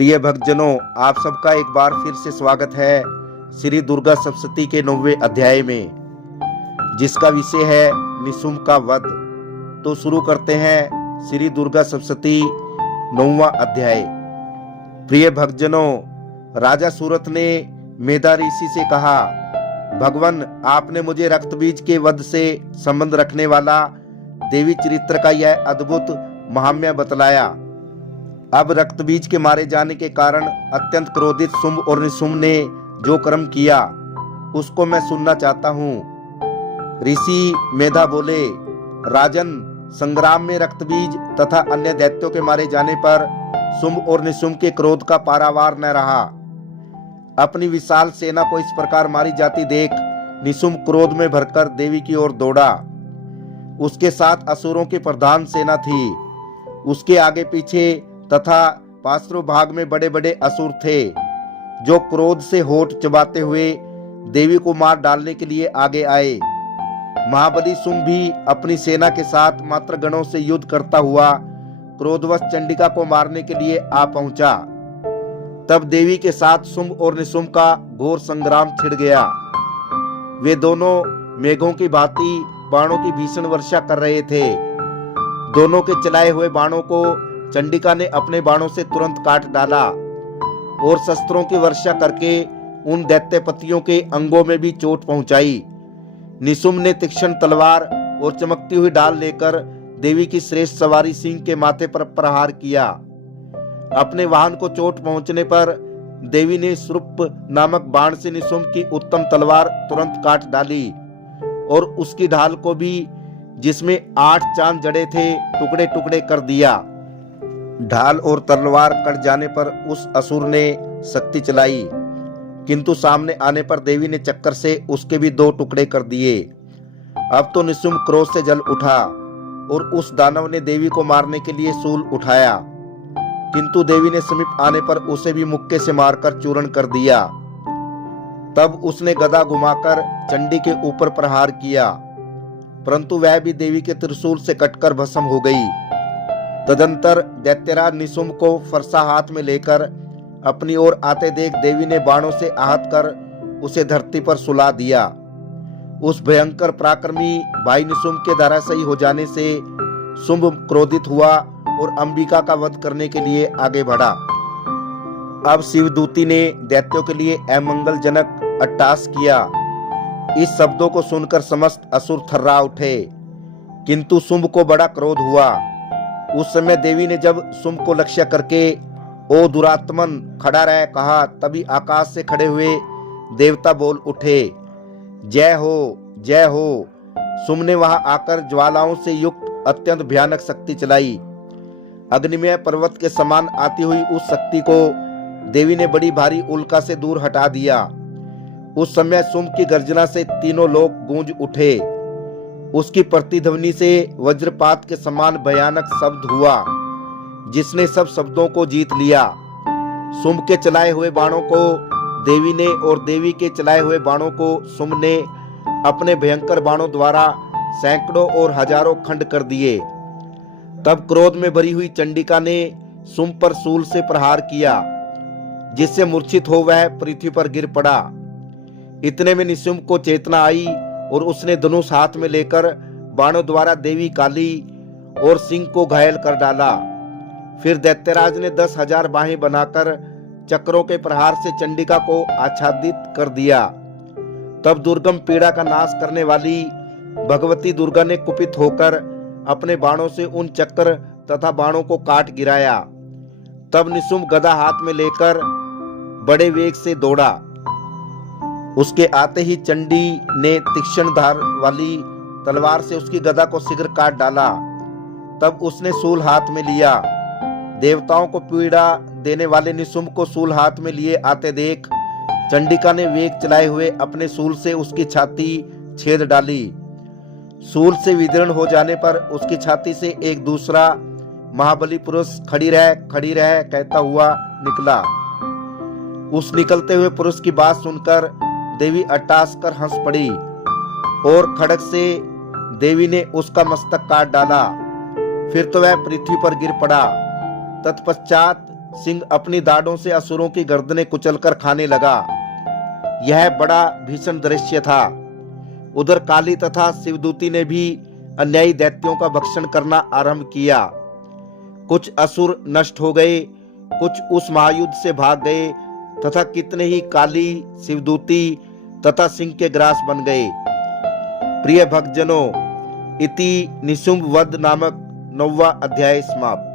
प्रिय भक्तजनों, आप सबका एक बार फिर से स्वागत है श्री दुर्गा सप्तशती के 9वें अध्याय में, जिसका विषय है निशुम्भ का वध। तो शुरू करते हैं श्री दुर्गा सप्तशती 9वां अध्याय। प्रिय भक्तजनों, राजा सूरत ने मेधा ऋषि से कहा, भगवान, आपने मुझे रक्तबीज के वध से संबंध रखने वाला देवी चरित्र का यह अद्भुत महात्म्य बतलाया। अब रक्तबीज के मारे जाने के कारण अत्यंत क्रोधित शुंभ और निशुम्भ ने जो कर्म किया उसको मैं सुनना चाहता हूँ। ऋषि मेधा बोले, राजन, संग्राम में रक्तबीज तथा अन्य दैत्यों के मारे जाने पर शुंभ और निशुम्भ के क्रोध का पारावार न रहा। अपनी विशाल सेना को इस प्रकार मारी जाती देख निशुम्भ क्रोध में भरकर देवी की ओर दौड़ा। उसके साथ असुरों की प्रधान सेना थी। उसके आगे पीछे तथा पार्श्व भाग में बड़े बड़े असुर थे, जो क्रोध से होठ चबाते हुए देवी को मार डालने के लिए आगे आए। महाबली शुंभ भी अपनी सेना के साथ मात्र गणों से युद्ध करता हुआ क्रोधवश चंडिका को मारने के लिए आ पहुंचा। तब देवी के साथ शुंभ और निशुम्भ का घोर संग्राम छिड़ गया। वे दोनों मेघों की भांति बाणों की भीषण वर्षा कर रहे थे। दोनों के चलाए हुए बाणों को चंडिका ने अपने बाणों से तुरंत काट डाला और शस्त्रों की वर्षा करके उन दैत्यपतियों के अंगों में भी चोट पहुंचाई। निशुम्भ ने तीक्ष्ण तलवार और चमकती हुई ढाल लेकर देवी की श्रेष्ठ सवारी सिंह के माथे पर प्रहार किया। अपने वाहन को चोट पहुंचने पर देवी ने श्रुप नामक बाण से निशुम्भ की उत्तम तलवार तुरंत काट डाली और उसकी ढाल को भी, जिसमें 8 चांद जड़े थे, टुकड़े टुकड़े कर दिया। ढाल और तलवार कट जाने पर उस असुर ने शक्ति चलाई, किंतु सामने आने पर देवी ने चक्कर से उसके भी 2 टुकड़े कर दिए। अब तो निशुम्भ क्रोध से जल उठा और उस दानव ने देवी को मारने के लिए शूल उठाया, किंतु देवी ने समीप आने पर उसे भी मुक्के से मारकर चूर्ण कर दिया। तब उसने गदा घुमाकर चंडी के ऊपर प्रहार किया, परंतु वह भी देवी के त्रिशूल से कटकर भस्म हो गई। तदंतर दैत्यराज निशुम्भ को फरसा हाथ में लेकर अपनी ओर आते देख देवी ने बाणों से आहत कर उसे धरती पर सुला दिया। उस भयंकर पराक्रमी भाई निशुम्भ के धराशायी हो जाने से शुंभ क्रोधित हुआ और अंबिका का वध करने के लिए आगे बढ़ा। अब शिवदूती ने दैत्यों के लिए अमंगलजनक अट्टहास किया। इस शब्दों को सुनकर समस्त असुर थर्रा उठे, किंतु शुंभ को बड़ा क्रोध हुआ। उस समय देवी ने जब शुंभ को लक्ष्य करके ओ दुरात्मन खड़ा रह कहा, तभी आकाश से खड़े हुए देवता बोल उठे, जय हो, जय हो। शुंभ ने वहां आकर ज्वालाओं से युक्त अत्यंत भयानक शक्ति चलाई। अग्निमय पर्वत के समान आती हुई उस शक्ति को देवी ने बड़ी भारी उल्का से दूर हटा दिया। उस समय शुंभ की गर्जना से तीनों लोग गूंज उठे। उसकी प्रतिध्वनि से वज्रपात के समान भयानक शब्द हुआ, जिसने सब शब्दों को जीत लिया। शुंभ के चलाए हुए बाणों को देवी ने और देवी के चलाए हुए बाणों को शुंभ ने अपने भयंकर बाणों द्वारा सैकड़ों और हजारों खंड कर दिए। तब क्रोध में भरी हुई चंडिका ने शुंभ पर शूल से प्रहार किया, जिससे मूर्छित हो वह पृथ्वी पर गिर पड़ा। इतने में निशुम्भ को चेतना आई और उसने धनुष हाथ में लेकर बाणों द्वारा देवी काली और सिंह को घायल कर डाला। फिर दैत्यराज ने 10,000 बाहें बनाकर चक्रों के प्रहार से चंडिका को आच्छादित कर दिया। तब दुर्गम पीड़ा का नाश करने वाली भगवती दुर्गा ने कुपित होकर अपने बाणों से उन चक्र तथा बाणों को काट गिराया। तब निशुम्भ गदा हाथ में लेकर बड़े वेग से दौड़ा। उसके आते ही चंडी ने तीक्ष्ण धार वाली तलवार से उसकी गदा को शीघ्र काट डाला। तब उसने शूल हाथ में लिया। देवताओं को पीड़ा देने वाले निशुम्भ को शूल हाथ में लिए आते देख चंडिका ने वेग चलाए हुए अपने शूल से उसकी छाती छेद डाली। शूल से विदीर्ण हो जाने पर उसकी छाती से एक दूसरा महाबली पुरुष खड़ी रह कहता हुआ निकला। उस निकलते हुए पुरुष की बात सुनकर देवी अट्टहास कर हंस पड़ी और खड्ग से देवी ने उसका मस्तक काट डाला। फिर तो वह पृथ्वी पर गिर पड़ा। तत्पश्चात सिंह अपनी दाढ़ों से असुरों की गर्दनें कुचलकर खाने लगा। यह बड़ा भीषण दृश्य था। उधर काली तथा शिवदूती ने भी अन्यायी दैत्यों का भक्षण करना आरंभ किया। कुछ असुर नष्ट हो गए, कुछ उस महायुद्ध से भाग गए तथा कितने ही काली, शिवदूती तथा सिंह के ग्रास बन गए। प्रिय भक्तजनों, इति निशुंभ वध नामक 9वां अध्याय समाप्त।